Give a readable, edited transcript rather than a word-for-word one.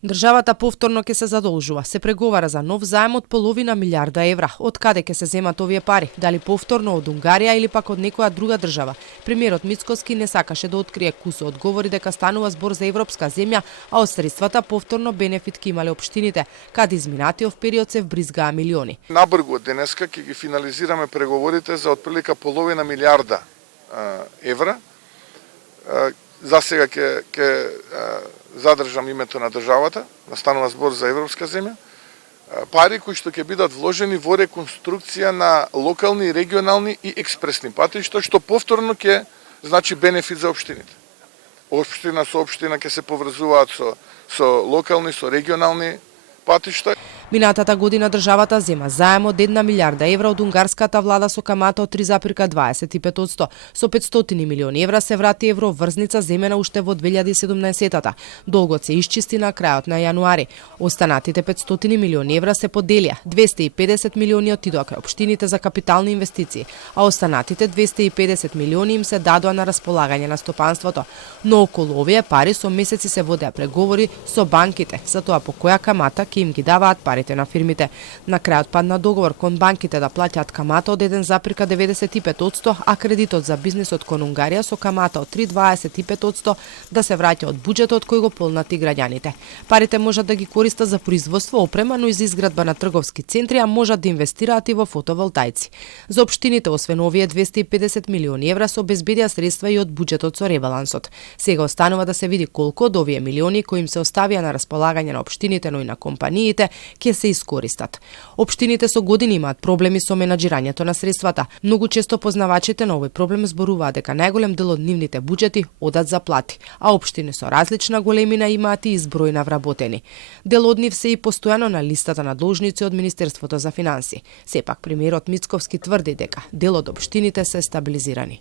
Државата повторно ќе се задолжува. Се преговара за нов заем од половина милиарда евра. Од каде ќе се земат овие пари? Дали повторно од Унгарија или пак од некоја друга држава? Премиерот Мицкоски не сакаше да открие кусо. Одговори дека станува збор за европска земја, а од средствата повторно бенефит ќе имале општините, каде изминатиот период се вбризгаа милиони. Набргу денеска ќе ги финализираме преговорите за отприлика половина милиарда евра. За сега ќе задржам името на државата, настанува збор за европска земја, пари кои што ќе бидат вложени во реконструкција на локални, регионални и експресни патишта, што повторно ќе значи бенефит за општините. Општина со општина ќе се поврзуваат со локални, со регионални патишта. Минатата година државата зема заем од 1 милиарда евра од унгарската влада со камата од 3,25%. Со 500 милиони евра се врати евроврзница земена уште во 2017-та. Долгот се исчисти на крајот на јануари. Останатите 500 милиони евра се поделија. 250 милиони отидоа кај општините за капитални инвестиции, а останатите 250 милиони им се дадоа на располагање на стопанството. Но околу овие пари со месеци се водеа преговори со банките за тоа по која камата ќе им ги даваат пари на фирмите. На крајот падна договор кон банките да плаќаат камата од 1,95%, а кредитот за бизнисот кон Унгарија со камата од 3,25% да се враќа од буџетот кој го полнати граѓаните. Парите можат да ги користат за производство опрема, но и за изградба на трговски центри, а можат да инвестираат и во фотоволтаици. За општините, освен овие 250 милиони евра, се обезбедија средства и од буџетот со ребалансот. Сега останува да се види колку од овие милиони кои им се оставија на располагање на општините, но и на компаниите, ќе се искористат. Општините со години имаат проблеми со менаџирањето на средствата. Многу често познавачите на овој проблем зборуваат дека најголем дел од нивните буџети одат за плати, а општини со различна големина имаат и изброј на вработени. Дел од нив се и постојано на листата на должници од Министерството за финансии. Сепак премиерот Мицковски тврди дека дел од општините се стабилизирани.